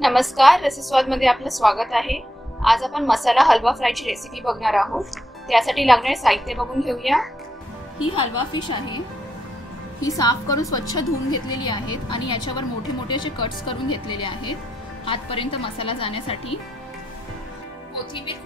नमस्कार, रसस्वाद मध्ये आपलं स्वागत आहे। आज आपण मसाला हलवा फ्रायची रेसिपी बघणार आहोत। त्यासाठी लागणारे साहित्य बघून घेऊया। ही हलवा फिश आहे। ही साफ करून स्वच्छ धुवून घेतलेली आहेत आणि याच्यावर मोठे मोठे असे कट्स करून घेतलेले आहेत आतपर्यंत मसाला जाण्यासाठी। कोथिंबीर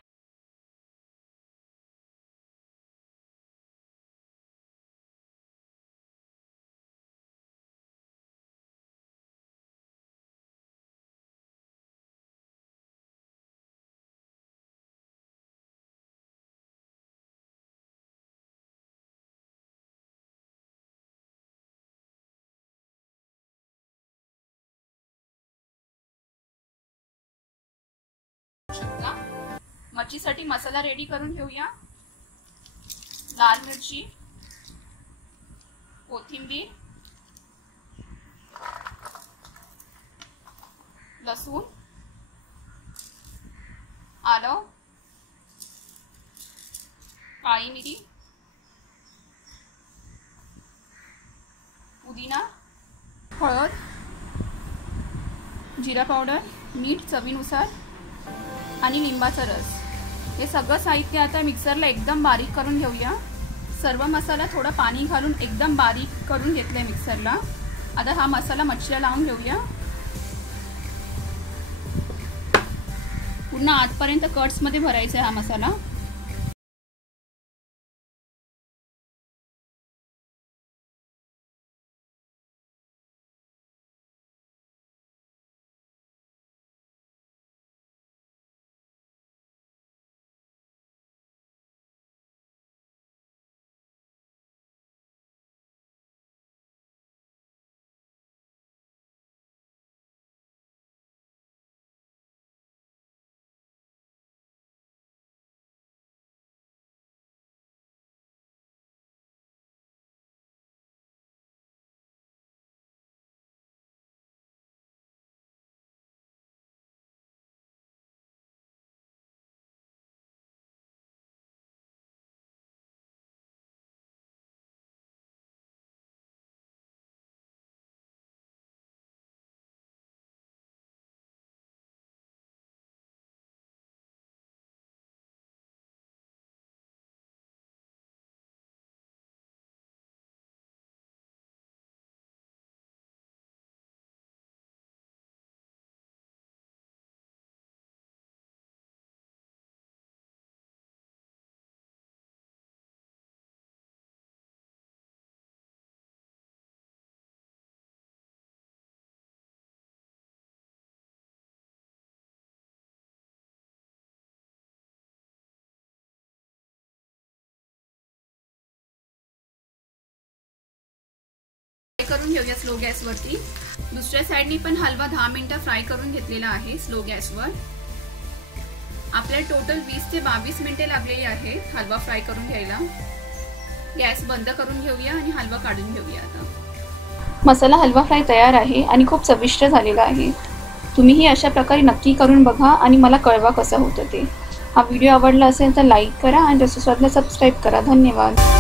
मच्छीसाठी मसाला रेडी करून घेऊया। लाल मिरची, कोथिंबीर, लसूण, आलं, काळी मिरी, पुदिना, हळद, जिरा पावडर, मीठ चवीनुसार आणि लिंबाचा रस। हे सगळं साहित्य आता मिक्सरला एकदम बारीक करून घेऊया। सर्व मसाला थोडा पाणी घालून एकदम बारीक करून घेतलाय मिक्सरला। आता हा मसाला मच्छीला लावून घेऊया। पूर्ण आतपर्यंत कट्स मध्ये भरायचा आहे हा मसाला। करून घेऊया स्लो गॅस वरती। दुसऱ्या साइडनी पण हलवा 10 मिनिटं फ्राय करून घेतलेला आहे स्लो गॅसवर। आपल्याला टोटल 20 ते 22 मिनिटे लागलेली आहेत हलवा फ्राय करून घ्यायला। गॅस बंद करून घेऊया आणि हलवा काढून घेऊया। आता मसाला हलवा फ्राय तयार आहे आणि खूप चविष्ट झालेला आहे। तुम्हीही अशा प्रकारे नक्की करून बघा आणि मला कळवा कसं होतं ते। हा व्हिडिओ आवडला असेल तर लाईक करा आणि रसस्वादला सबस्क्राइब करा। धन्यवाद।